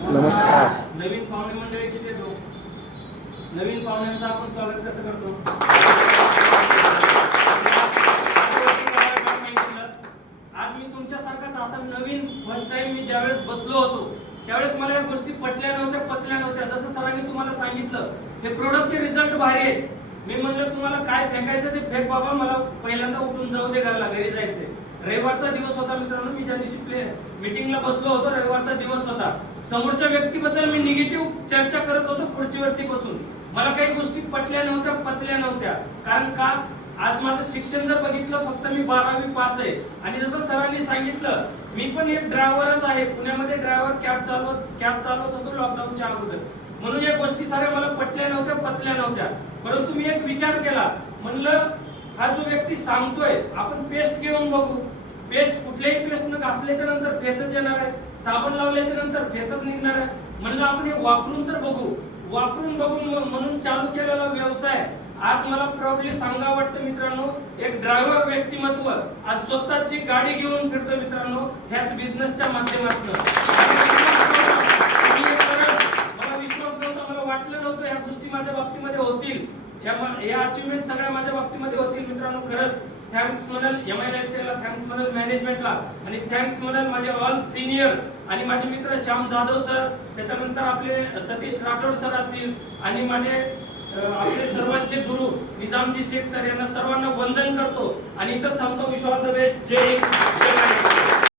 नमस्कार. नवीन पाहुणे मंडळी किती येतो, नवीन पाहुण्यांचं आपण स्वागत कसं करतो? आज मी तुमच्यासारखाच असा नवीन फर्स्ट टाइम मी ज्यावेळेस बसलो होतो त्यावेळेस मला या गोष्टी पटल्या नव्हत्या, पचल्या नव्हत्या. जसं सरांनी तुम्हाला सांगितलं हे प्रोडक्टचे रिझल्ट भारी आहे. मी म्हणलं तुम्हाला काय फेकायचं ते फेक बाबा, मला पहिल्यांदा उठून जाऊ दे, घरी जायचंय. रविवारचा दिवस होता मित्रांनो, मी ज्या दिवशी मीटिंगला बसलो होतो रविवारचा दिवस होता. समोरच्या व्यक्तीबद्दल मी निगेटिव्ह चर्चा करत होतो खुर्चीवरती बसून. मला काही गोष्टी पटल्या नव्हत्या, पचल्या नव्हत्या. कारण का, आज माझं शिक्षण जर बघितलं फक्त मी 12वी पास आहे. आणि जसं सरांनी सांगितलं मी पण एक ड्रायव्हरच आहे. पुण्यामध्ये ड्रायव्हर कॅब चालवत होतो लॉकडाऊनच्या अगोदर. म्हणून या गोष्टी साऱ्या मला पटल्या नव्हत्या, पचल्या नव्हत्या. परंतु मी एक विचार केला, म्हणलं हा जो व्यक्ती सांगतोय आपण पेस्ट घेऊन बघू. पेस्ट कुठल्याही पेस्ट न घासल्याच्या नंतर फेसच येणार आहे, साबण लावल्याच्या नंतर फेसच निघणार आहे. म्हणलं आपण हे वापरून तर बघू. वापरून बघून म्हणून चालू केलेला व्यवसाय आज मला प्राऊडली सांगावं वाटतं मित्रांनो, एक ड्रायव्हर व्यक्तिमत्व आज स्वतःची गाडी घेऊन फिरतोय मित्रांनो, ह्याच बिझनेसच्या माध्यमातून. मला विश्वास नव्हता, मला वाटलं नव्हतं ह्या गोष्टी माझ्या बाबतीमध्ये होतील, या अचिव्हमेंट सगळ्या माझ्या बाबतीमध्ये होतील मित्रांनो. खरंच थँक्स म्हणाल MI लाईफस्टाईलला, थँक्स म्हणाल मॅनेजमेंटला, आणि थँक्स म्हणाल माझे ऑल सिनियर आणि माझे मित्र श्याम जाधव सर, त्याच्यानंतर आपले सतीश राठोड सर असतील, आणि माझे आपले सर्वांचे गुरु निजामजी शेख सर, यांना सर्वांना वंदन करतो आणि इथंच थांबतो. Wish all the best. जय हिंद.